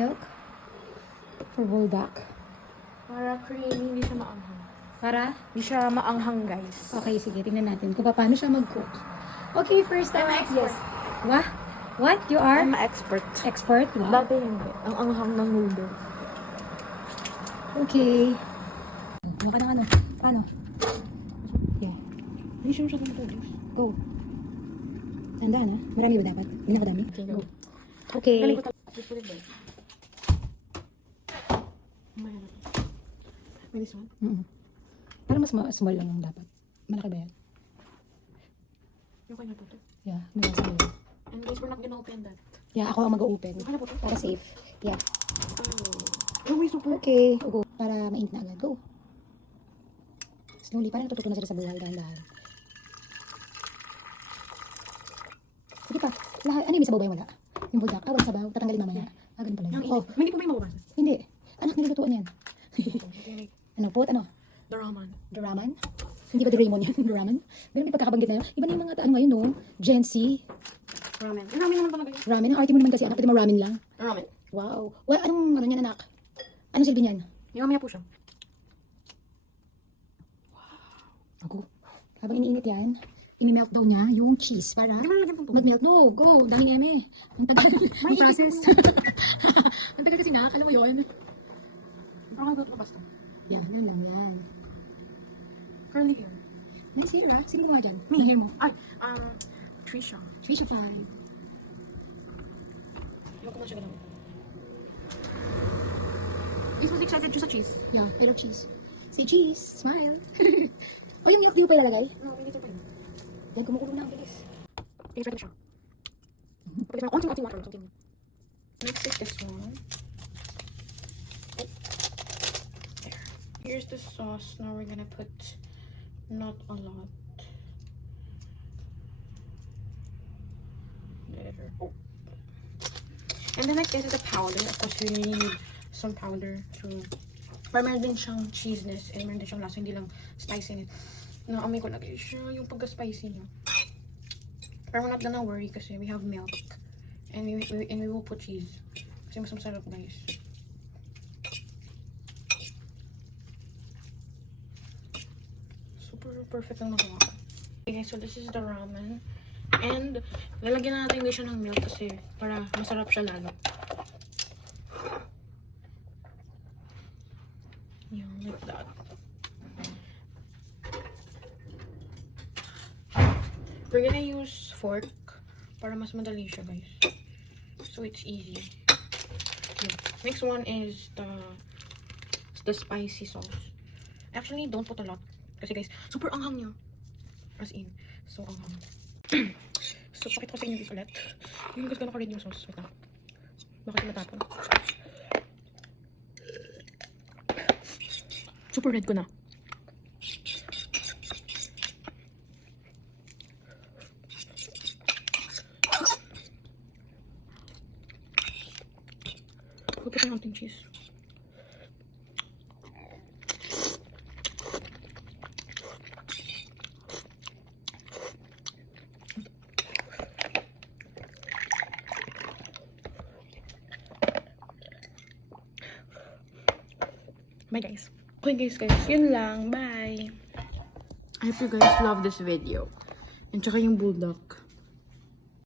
milk for bulldog. Para creamy, hindi siya maanghang. Para? Hindi siya maanghang, guys. Okay, sige, tingnan natin kung paano siya mag-cook. Okay, first time. I'm an expert. Yes. What? You are? I'm an expert. Expert? Wow. Dati hindi. Ang anghang ng noodle. Okay. Ano ka na ano? Paano? Yeah. Hindi siya masyadong matulis. Go. Tandaan ha? Marami ba dapat? Hindi na kadami? Okay, go. Okay. Galing ko talaga. Put it there. May this one? Parang mas small lang yung dapat. Malaki ba yan? Yung kanya po to. Yeah, may nasa yun. And guys, we're not gonna open that. Yeah, ako ang mag-open. Yung kanya po to. Para safe. Yeah. Oh, may super. Okay. Go. Para mainit na agad. Go. Slowly. Parang natututo na sila sa buhay. Dahan-dahan. Sige pa. Lahat. Ano yung may sabaw ba yung wala? Yung buldak. Walang sabaw. Tatanggalin mamaya. Ganun pala yun. Oh, Hindi po ba yung mababasa? hindi. Anak, nilulutuan yan. Ano po? Ano? The ramen. The ramen? Hindi ba the Raymond yan? The ramen? Pero may pagkakabanggit na yun. Iba na yung mga ano ngayon, no? Gen Z. Ramen. Yung ramen naman talaga yun. Ramen. Ang arte mo naman kasi, anak. Pwede mo ramen lang. Ramen. Wow. Well, anong ano niyan, anak? Anong silbi niyan? Yung mamaya po siya. Ako. Habang iniinit yan, imi-melt daw niya yung cheese para Hindi mo nalagyan pong tubig. mag-melt. No, go. Daming eme. Ang tagal. Ang process. Ang tagal kasi nak. Alam mo yun? Parang gawin ko pasta. Yeah, yan lang yan. Curly hair. Ay, sino ba? Sino gumawa dyan? Me. Ang hair mo. Ay, Trisha. Trisha Fly. Yung kumain siya ganun. Is was excited to sa cheese. Yeah, pero cheese. Say cheese. Smile. O yung milk di mo pa ilalagay? No, we need to bring. Yan, kumukulo na ang bilis. Okay, ready siya. Pagkita na onting water. Something. Next is this one. There. Here's the sauce. Now we're gonna put not a lot. There. Oh. And then next is the powder. Of course, we need some powder to... Para meron din siyang cheesiness and meron din siyang lasa, hindi lang spicy. Naamoy ko na guys siya, yung pagka-spicy niya. Pero we're not gonna worry kasi we have milk. And we will put cheese. Kasi mas masarap guys. Super perfect ang nakuha ko. Okay, so this is the ramen. And lalagyan na natin guys siya ng milk kasi para masarap siya lalo. Yan, like that. We're gonna use fork para mas madali siya guys. So it's easy. Yeah. Next one is the spicy sauce. Actually, don't put a lot. Kasi guys, super anghang niya. As in, so anghang. So, pakita ko sa inyo guys ulit. Yung guys gonna ka-read yung sauce. Wait lang. Bakit natapon? Super red ko na. Pupit na natin cheese. Bye guys. Okay guys, yun lang. Bye. I hope you guys love this video. And tsaka yung bulldog.